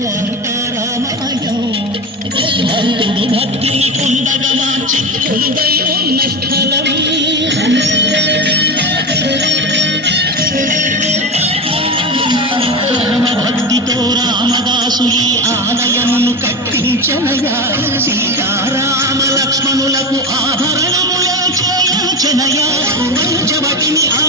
చేద్దాము అంతారామయం భక్తుడు భక్తుని కొండగా మార్చి కొలువై ఉన్న స్థలం భక్తితో రామదాసుని ఆలయమును కట్టించనయా సీతారామ లక్ష్మణులకు ఆభరణములే చేయించనయా పంచవటిని ఆ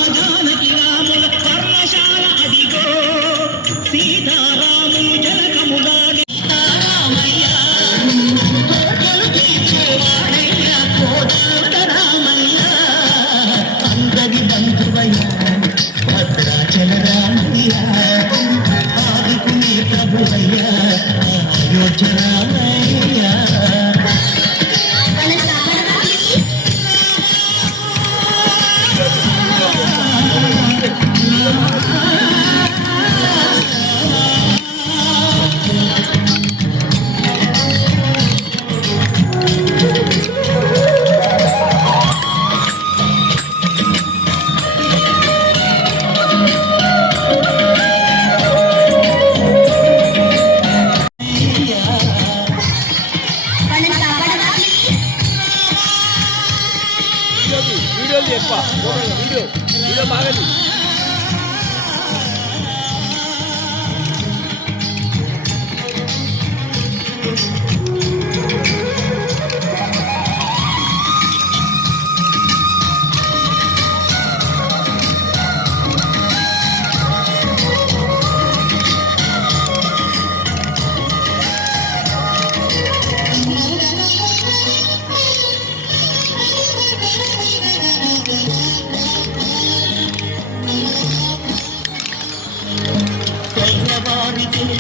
వీడియోలు ఎక్కువ వీడియో వీడియో బాగా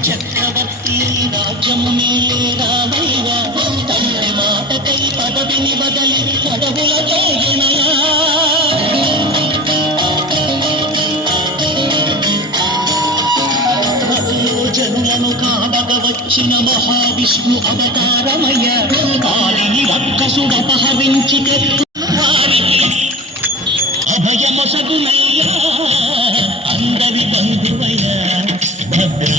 చక్రవర్తి రాజ్యము నీలే రావైవా తమ్ముడి మాటకై పదవిని బదలి పదవులతో వినయా జనులను కాడగ వచ్చిన మహావిష్ణు అవతారమయ్య. కాళిని రక్కసుడపహరించితే వారికి అభయమసగునయ్యా. అందరి బంధువయ్యా భద్ర